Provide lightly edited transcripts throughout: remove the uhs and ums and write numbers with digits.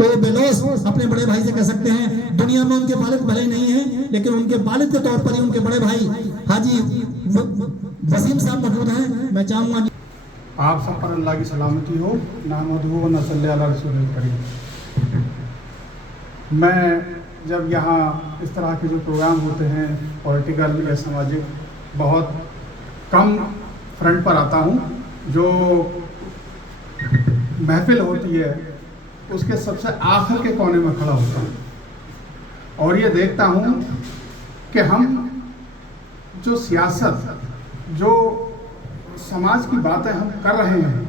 تو بلوس اپنے بڑے بھائی سے کہہ سکتے ہیں دنیا میں ان کے والد بھلے نہیں ہیں لیکن ان کے والد کے طور پر ہی ان کے بڑے بھائی حاجی وسیم صاحب موجود ہیں. میں چاہوں گا آپ سب پر اللہ کی سلامتی ہو. نحمدہ و نصلی علی رسول الکریم. میں جب یہاں اس طرح کے جو پروگرام ہوتے ہیں پولیٹیکل یا سماجک بہت کم فرنٹ پر آتا ہوں. جو محفل ہوتی ہے اس کے سب سے آخر کے کونے میں کھڑا ہوتا ہوں اور یہ دیکھتا ہوں کہ ہم جو سیاست جو سماج کی باتیں ہم کر رہے ہیں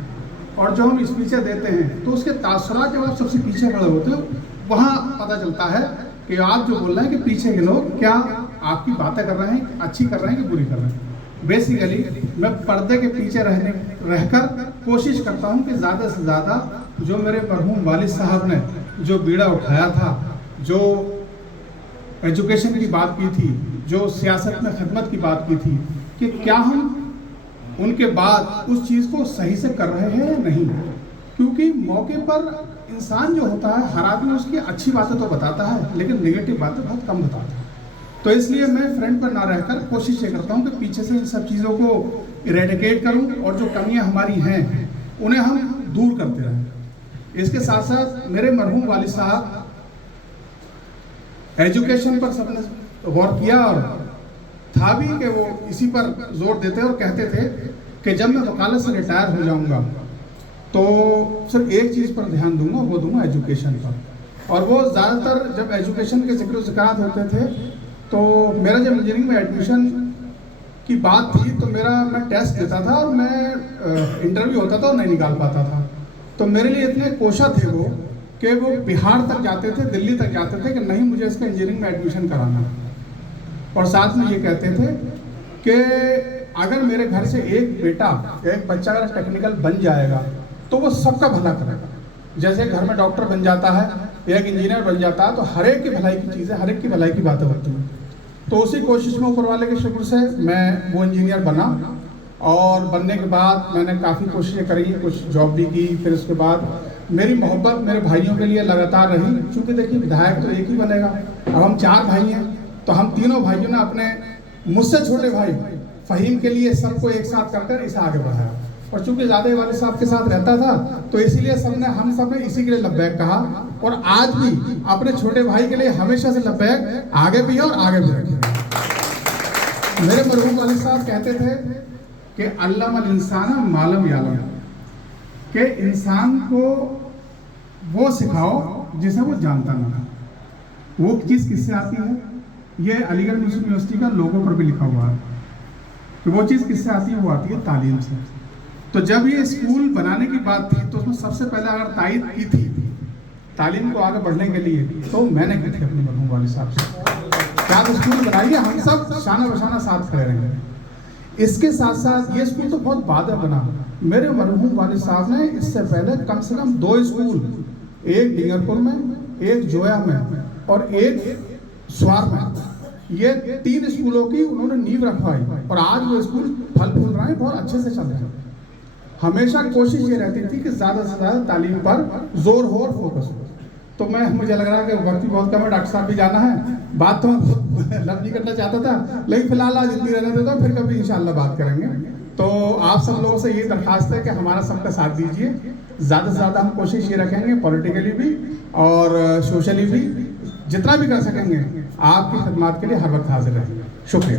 اور جو ہم اسپیچیں دیتے ہیں تو اس کے تاثرات جب آپ سب سے پیچھے کھڑے ہوتے ہو وہاں پتہ چلتا ہے کہ آپ جو بول رہے ہیں کہ پیچھے کے لوگ کیا آپ کی باتیں کر رہے ہیں اچھی کر رہے ہیں کہ بری کر رہے ہیں. بیسیکلی میں پردے کے پیچھے رہ کر کوشش کرتا ہوں کہ زیادہ سے زیادہ جو میرے مرحوم والد صاحب نے جو بیڑا اٹھایا تھا, جو ایجوکیشن کی بات کی تھی, جو سیاست میں خدمت کی بات کی تھی, کہ کیا ہم ان کے بعد اس چیز کو صحیح سے کر رہے ہیں یا نہیں. کیونکہ موقع پر انسان جو ہوتا ہے ہر آدمی اس کی اچھی باتیں تو بتاتا ہے لیکن نگیٹو باتیں بہت کم بتاتا ہے. تو اس لیے میں فرنٹ پر نہ رہ کر کوشش یہ کرتا ہوں کہ پیچھے سے ان سب چیزوں کو ایریڈیکیٹ کروں اور جو کمیاں ہماری ہیں انہیں ہم دور کرتے رہیں. اس کے ساتھ ساتھ میرے مرحوم والد صاحب ایجوکیشن پر سب نے غور کیا اور تھا بھی کہ وہ اسی پر زور دیتے اور کہتے تھے کہ جب میں وکالت سے ریٹائر ہو جاؤں گا تو صرف ایک چیز پر دھیان دوں گا, وہ دوں گا ایجوکیشن پر. اور وہ زیادہ تر جب ایجوکیشن کے ذکر و ذکرات ہوتے تھے تو میرا جب انجینئرنگ میں ایڈمیشن کی بات تھی تو میں ٹیسٹ دیتا تھا اور میں انٹرویو ہوتا تھا اور نہیں نکال پاتا تھا. تو میرے لیے اتنے کوشاں تھے وہ کہ وہ بہار تک جاتے تھے, دلی تک جاتے تھے کہ نہیں مجھے اس کا انجینئرنگ میں ایڈمیشن کرانا ہے. اور ساتھ میں یہ کہتے تھے کہ اگر میرے گھر سے ایک بچہ اگر ٹیکنیکل بن جائے گا تو وہ سب کا بھلا کرے گا. جیسے گھر میں ڈاکٹر بن جاتا ہے, ایک انجینئر بن جاتا ہے, تو ہر ایک کی بھلائی کی چیزیں, ہر ایک کی بھلائی کی باتیں ہوتی ہیں. تو اسی کوشش میں اوپر والے کے شکر سے میں وہ انجینئر بنا اور بننے کے بعد میں نے کافی کوششیں کری, کچھ جاب بھی کی. پھر اس کے بعد میری محبت میرے بھائیوں کے لیے لگاتار رہی. چونکہ دیکھیے ودھایک تو ایک ہی بنے گا. اب ہم 4 بھائی ہیں تو ہم تینوں بھائیوں نے اپنے مجھ سے چھوٹے بھائی فہیم کے لیے سب کو ایک ساتھ کر اسے آگے بڑھایا. اور چونکہ زیادہ والد صاحب کے ساتھ رہتا تھا تو اسی لیے ہم سب نے اسی کے لیے لبیک کہا. اور آج بھی اپنے چھوٹے بھائی کے لیے ہمیشہ سے لبیک آگے بھی ہے اور آگے بھی رکھیں. میرے مرحوم والد صاحب کہتے تھے کہ علم الانسان ما لم یعلم, کہ انسان کو وہ سکھاؤ جسے وہ جانتا نہ تھا. وہ چیز کس سے آتی ہے؟ یہ علی گڑھ مسلم یونیورسٹی کا لوگو پر بھی لکھا ہوا ہے کہ وہ چیز کس سے آتی ہے, وہ آتی ہے تعلیم سے. تو جب یہ اسکول بنانے کی بات تھی تو اس میں سب سے پہلے اگر تائید کی تھی تعلیم کو آگے بڑھنے کے لیے تو میں نے کی تھی اپنے مرحوم والد صاحب سے کہ آپ اسکول بنائیے, ہم سب شانہ بشانہ ساتھ کھڑے رہیں گے. اس کے ساتھ ساتھ یہ اسکول تو بہت بعد میں بنا. میرے مرحوم والد صاحب نے اس سے پہلے کم سے کم 2 اسکول, ایک ڈنگر پور میں, ایک جویا میں اور ایک سوار میں, یہ 3 اسکولوں کی انہوں نے نیو رکھوائی اور آج وہ اسکول پھل پھول رہے ہیں, بہت اچھے سے چل رہے ہیں. ہمیشہ کوشش یہ رہتی تھی کہ زیادہ سے زیادہ تعلیم پر زور ہو اور فوکس ہو. تو مجھے لگ رہا ہے کہ وقت بھی بہت کم ہے, ڈاکٹر صاحب بھی جانا ہے. بات تو لب نہیں کرنا چاہتا تھا لیکن فی الحال آج اتنی رہنے دیتا ہوں, پھر کبھی انشاءاللہ بات کریں گے. تو آپ سب لوگوں سے یہ درخواست ہے کہ ہمارا سب کا ساتھ دیجیے. زیادہ سے زیادہ ہم کوشش یہ رکھیں گے پولیٹیکلی بھی اور سوشلی بھی, جتنا بھی کر سکیں گے آپ کی خدمات کے لیے ہر وقت حاضر رہیں. شکریہ.